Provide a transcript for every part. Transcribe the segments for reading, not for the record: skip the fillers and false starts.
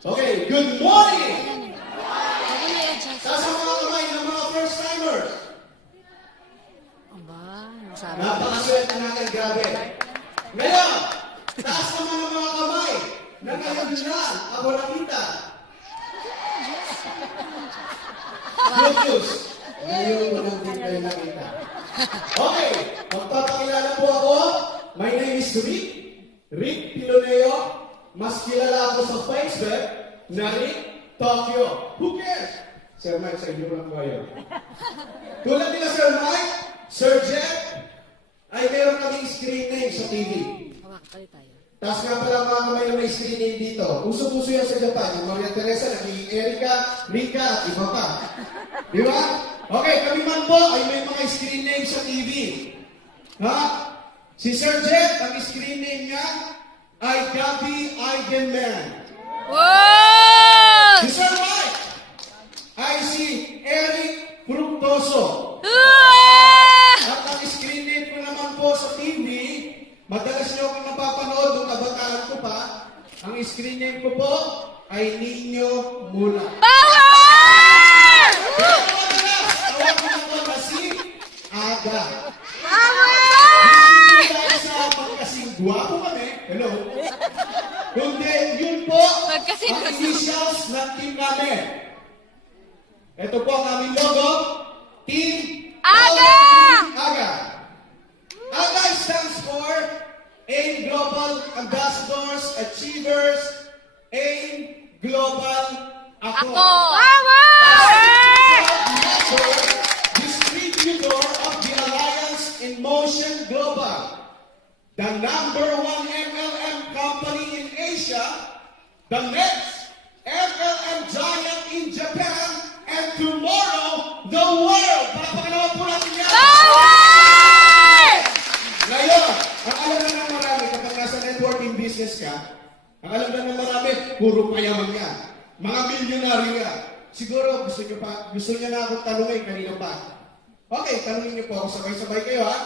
Okay, good morning! Taas ang mga kamay ng mga first-timers. Napakaswerte natin, grabe. Ngayon, taas naman ang mga kamay na ngayon na ako nakita. Good news. Ngayon ko lang din kayo nakita. Okay, magpapakilala po ako. My name is Rick Piloneo. Mas kilala ako sa Facebook na Rick Tokyo. Who cares? Sir Mike, sa inyo lang po kayo. Tulad nila Sir Mike, Sir Jeff, ay meron kaming screen name sa TV. Tapos nga pala mga kamay na may screen name dito. Uso-uso yan sa Japan. Yung Maria Teresa, naging Erika, Rika, at iba pa. Di ba? Okay, kami man po ay may mga screen name sa TV. Ha? Si Sir Jeff, ang screen name niya ay Gabby Eigenman. Wow! Si Sir Mike ay si Eric Fructoso. At ang screen name ko naman po sa TV, madalas niyo akong napapanood nung kabataan ko pa, ang screen name ko po ay Nino Mula. Power! Pero madalas, tawag ko na po na si Aga. Power! Hindi dahil sa pagkasing guwapo kami, hello? Kundi yun po ang initials ng team namin. Ito po ang aming logo, Team Aga! Aga. Aga stands for AIM Global Ambassadors, Achievers, AIM Global Ako. Power! Distributor of the Alliance in Motion Global, the #1 MLM company in Asia, the next MLM giant in Japan, and tomorrow, the world. Pakapakalaman po natin yan. Power! Ngayon, ang alam na ng marami, kapag nasa networking business ka, ang alam na ng marami, puro payaman yan. Mga milyonaryo yan. Siguro, gusto niya na akong tanungin kanina pa. Okay, tanungin niyo po ako, sabay-sabay kayo ha.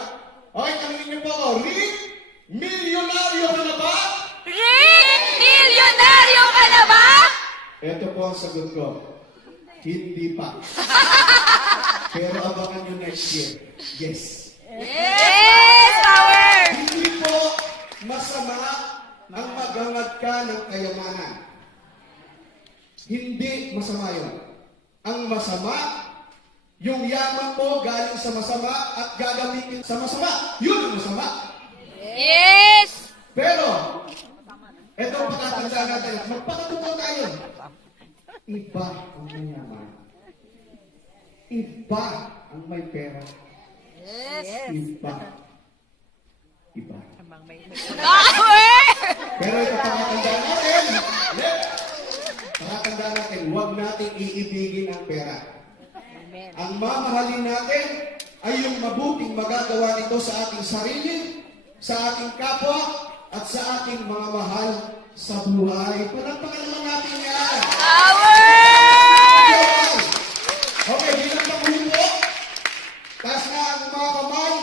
Okay, tanungin niyo po ako, Rick, milyonaryo ka na ba? Rick, milyonaryo ka na ba? Ito po ang sagot ko. Hindi pa. Pero abangan nyo next year. Yes. Yes, power! Hindi po masama ang maghangad ka ng kayamanan. Hindi masama yun. Ang masama, yung yaman mo galing sa masama at gagamitin sa masama. Yun ang masama. Yes! Pero, ito ang pakatandaan natin. Magpakatuto tayo. Iba ang mayaman. Iba ang may pera. Yes! Iba. Power! Pero ito pakatandaan natin. Pakatandaan natin, huwag natin iibigin ang pera. Ang mamahalin natin ay yung mabuting magagawa nito sa ating sarili, sa ating kapwa, at sa ating mga mahal sa buhay. Panampakan naman natin yan. Power! Okay, bilang pangulo po, taas na ang mga kamay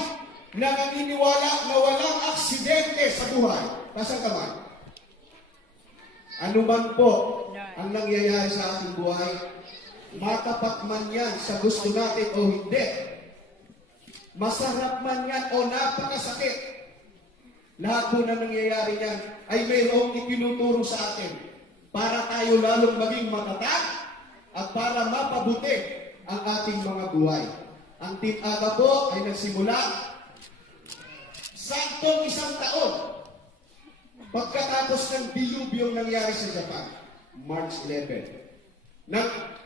na naniniwala na walang aksidente sa buhay. Taas ang kamay. Ano man po ang nangyayari sa ating buhay, matapat man yan sa gusto natin o hindi, masarap man yan o napakasakit, lahat po na nangyayari yan ay mayroong itinuturo sa atin para tayo lalong maging matatag at para mapabuti ang ating mga buhay. Ang Team Aga po ay nagsimula saktong 1 taon pagkatapos ng dilubyong nangyari sa Japan, March 11.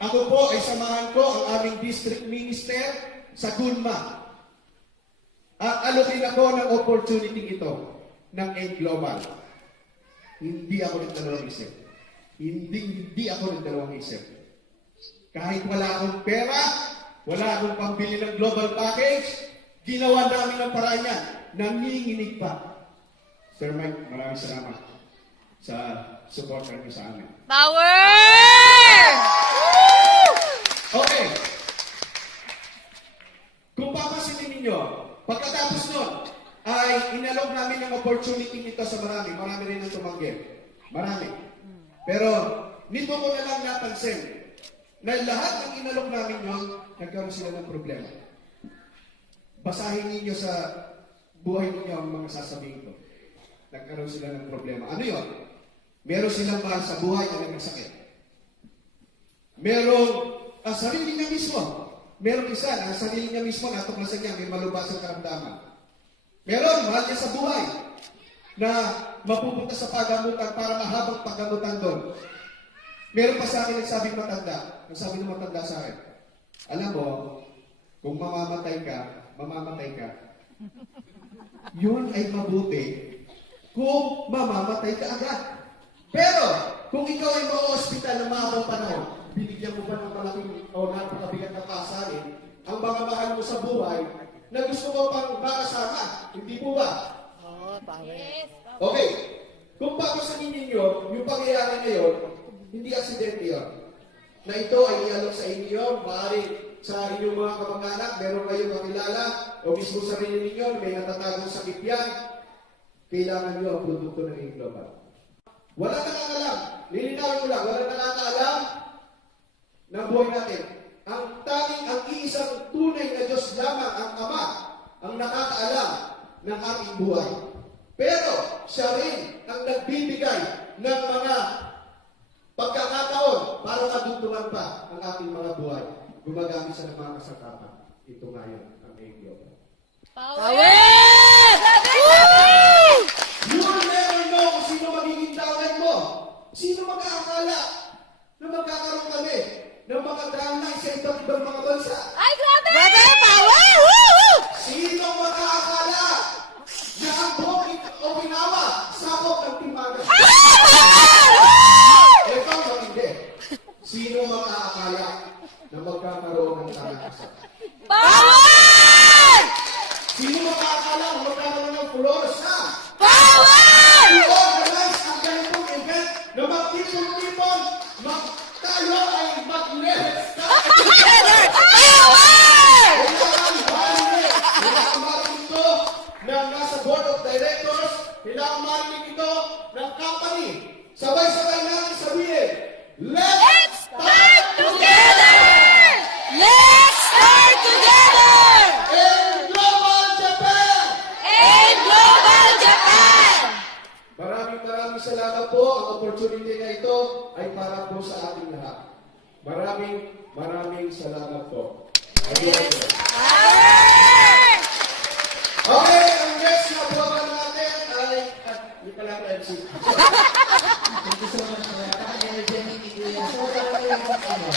Ako po ay samahan ko ang aming district minister sa Gunma. At alokin ako ng opportunity ito ng AIM Global. Hindi ako nagdalawang isip. Hindi ako nagdalawang isip. Kahit wala akong pera, wala akong pambili ng global package, ginawa namin ang paraan niya. Nanginginig pa. Sir Mike, maraming salamat sa support niyo sa amin. Power! Okay. Kung papansinin ninyo, pagkatapos nun, ay inalog namin ang opportunity nito sa marami. Marami rin ang tumanggi. Marami. Pero nito ko na lang napansin na lahat ng inalok namin yun, nagkaroon sila ng problema. Basahin ninyo sa buhay ninyo ang mga sasabihin ko. Nagkaroon sila ng problema. Ano yun? Meron silang mahal sa buhay na nagkasakit. Merong sarili niya mismo. Meron isa na sarili niya mismo natuklasan niya may malubhasang karamdaman. Meron mahal niya sa buhay na mapupunta sa paggamutan para mahabang paggamutan doon. Meron pa sa akin nagsabing matanda. Nagsabi ng matanda sa akin, alam mo, kung mamamatay ka, yun ay mabuti kung mamamatay ka agad. Pero, kung ikaw ay ma-hospital ng mahabang panahon, binigyan mo pa ng malaking o napakabigat na pasanin ang mga mahal mo sa buhay na gusto mo pang makasama. Hindi po ba? Okay. Kung papasanin ninyo, yung pangyayari na yun, hindi aksidente yun. Na ito ay ialok sa inyo, maaari sa inyong mga kamag-anak, meron kayong kakilala, o mismo sarili ninyo, may natatagong sakit yan, kailangan nyo ang produkto ng Global. Wala nakakalam. Lilinawin ko lang, wala nakakalam ng buhay natin. Ang iisang tunay na Diyos lamang, ang Ama, ang nakakaalam ng ating buhay. Pero, siya rin ang nagbibigay ng mga pagkakataon para madugtungan pa ang ating mga buhay. Gumagamit siya ng mga kasangkapan. Ito ngayon ang Global. Power! You will never know kung sino magiging tawag mo. Sino mag-aakala na magkakaroon kami ng mga downline sa iba't ibang mga bansa? Ay, grabe! Grabe! Power! Woo! Sino mag-aakala na ang buong Okinawa sakop ng Timaga? Ito ang hindi. Sino mag-aakala na magkakaroon ng tanakasan? Power! Sino mag-aakala na magkakaroon ng Flores na? Power! I-organize ang ganitong event na magtipon-tipon, tayo ay mag-left. Together! Power! Kailangan marinig. Kailangan marinig ito ng nasa board of directors. Kailangan marinig ito ng company. Sabay-sabay natin sabihin, Let's start together! Let's start together! in Global Japan! In Global Japan! Maraming salamat po. Ang opportunity na ito ay para po sa ating lahat. Maraming salamat po. Power! Okay, ang next na buwan natin ay... Hindi pala ako MC. Thank you so much for that. Energetic ni Kuya. So, talaga yung ano,